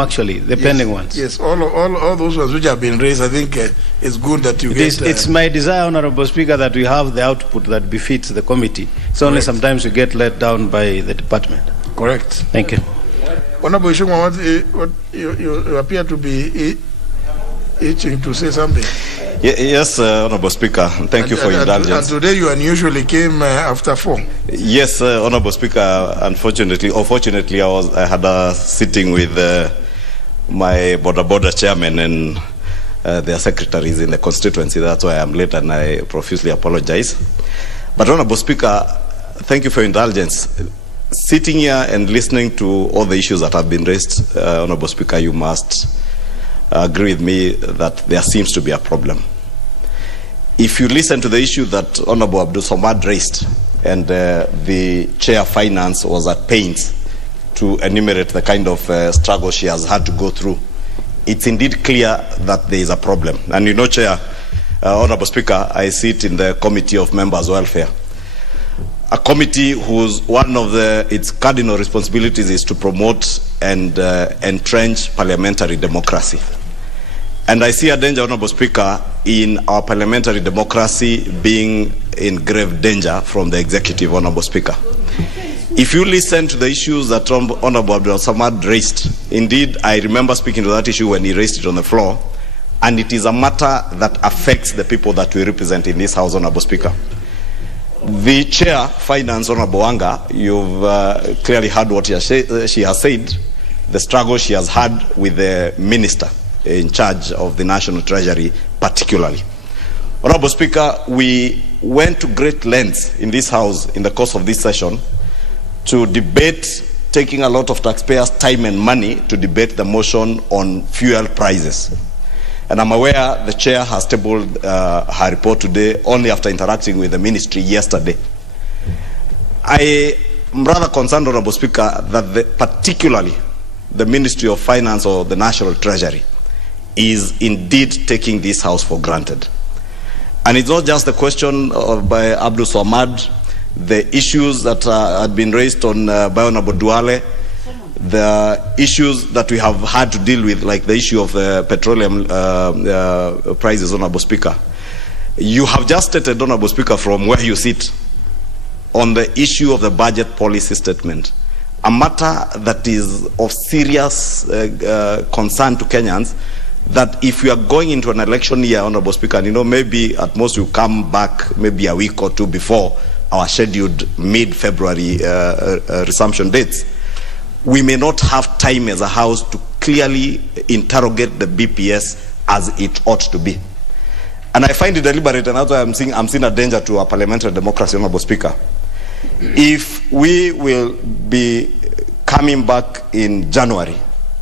actually, the pending ones. Yes, all those ones which have been raised, I think it's good that you get... It's my desire, Honorable Speaker, that we have the output that befits the committee. It's only sometimes we get let down by the department. Correct. Thank you. Honorable Ishungwa, what you appear to be itching to say something. Yes, Honorable Speaker. Thank you for indulgence. And today you unusually came after 4. Yes, Honorable Speaker. Unfortunately, I had a sitting with my border chairman and their secretaries in the constituency. That's why I'm late, and I profusely apologize. But Honorable Speaker, thank you for indulgence. Sitting here and listening to all the issues that have been raised, Honorable Speaker, you must agree with me that there seems to be a problem. If you listen to the issue that Honorable Abdul Samad raised, and the Chair of Finance was at pains to enumerate the kind of struggle she has had to go through, it's indeed clear that there is a problem. And you know, Chair, Honorable Speaker, I sit in the Committee of Members' Welfare, a committee whose one of its cardinal responsibilities is to promote and entrench parliamentary democracy. And I see a danger, Honorable Speaker, in our parliamentary democracy being in grave danger from the executive, Honorable Speaker. If you listen to the issues that Honorable Abdul Samad raised, indeed, I remember speaking to that issue when he raised it on the floor, and it is a matter that affects the people that we represent in this House, Honorable Speaker. The Chair, Finance, Honorable Wanga, you've clearly heard what she has said, the struggle she has had with the Minister in charge of the National Treasury particularly. Honorable Speaker, we went to great lengths in this House in the course of this session to debate, taking a lot of taxpayers' time and money to debate the motion on fuel prices. And I'm aware the Chair has tabled her report today only after interacting with the Ministry yesterday. I am rather concerned, Honorable Speaker, that particularly the Ministry of Finance or the National Treasury is indeed taking this House for granted. And it's not just the question by Abdul Samad, the issues that had been raised on by Honorable Duale, the issues that we have had to deal with, like the issue of petroleum prices, Honorable Speaker. You have just stated, Honorable Speaker, from where you sit on the issue of the budget policy statement, a matter that is of serious concern to Kenyans, that if we are going into an election year, Honorable Speaker, and you know, maybe at most you come back maybe a week or two before our scheduled mid-February resumption dates, we may not have time as a House to clearly interrogate the BPS as it ought to be. And I find it deliberate, and that's why I'm seeing a danger to our parliamentary democracy, Honorable Speaker. If we will be coming back in January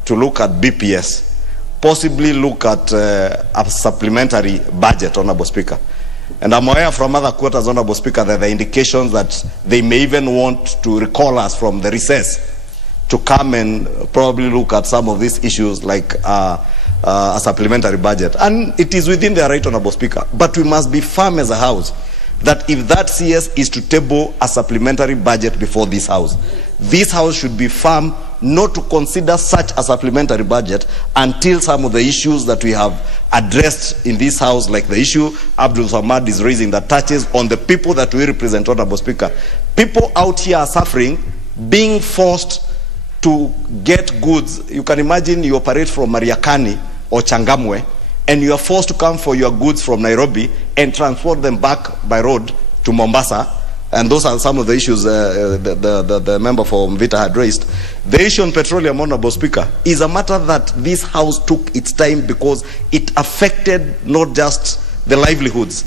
to look at BPS, possibly look at a supplementary budget, Honorable Speaker. And I'm aware from other quarters, Honorable Speaker, that there are indications that they may even want to recall us from the recess to come and probably look at some of these issues like a supplementary budget. And it is within their right, Honorable Speaker. But we must be firm as a House that if that CS is to table a supplementary budget before this House should be firm not to consider such a supplementary budget until some of the issues that we have addressed in this House, like the issue Abdul Samad is raising that touches on the people that we represent, Honorable Speaker. People out here are suffering, being forced to get goods. You can imagine you operate from Mariakani or Changamwe, and you are forced to come for your goods from Nairobi and transport them back by road to Mombasa. And those are some of the issues the member for Mvita had raised. The issue on petroleum, Honorable Speaker, is a matter that this House took its time because it affected not just the livelihoods,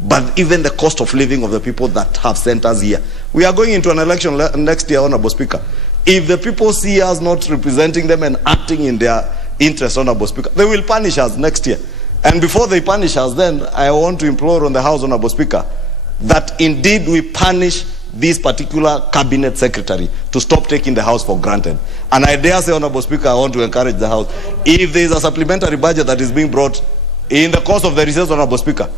but even the cost of living of the people that have sent us here. We are going into an election next year, Honorable Speaker. If the people see us not representing them and acting in their interest, Honorable Speaker, they will punish us next year. And before they punish us, then I want to implore on the House, Honorable Speaker, that indeed we punish this particular cabinet secretary to stop taking the House for granted. And I dare say, Honorable Speaker, I want to encourage the House, if there is a supplementary budget that is being brought in the course of the recess, Honorable Speaker,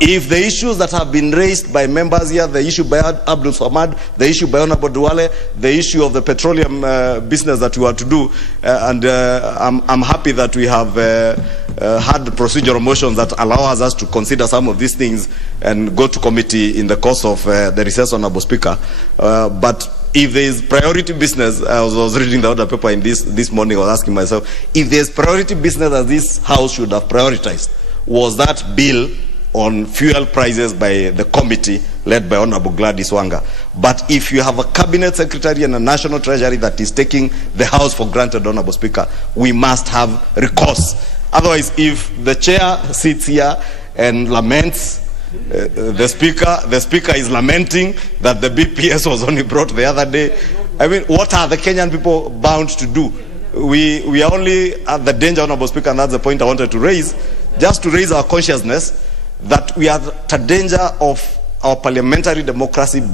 If the issues that have been raised by members here, the issue by Abdul Samad, the issue by Honorable Duale, the issue of the petroleum business that we are to do, and I'm happy that we have had procedural motions that allow us to consider some of these things and go to committee in the course of the recess, Honorable Speaker. But if there is priority business, I was reading the order paper in this morning, I was asking myself, if there is priority business that this House should have prioritized, was that bill on fuel prices by the committee led by Honorable Gladys Wanga. But if you have a cabinet secretary and a national treasury that is taking the House for granted, Honorable Speaker, we must have recourse. Otherwise, if the chair sits here and laments, the speaker is lamenting that the BPS was only brought the other day. I mean, what are the Kenyan people bound to do? We are only at the danger, Honorable Speaker, and that's the point I wanted to raise, just to raise our consciousness that we are at a danger of our parliamentary democracy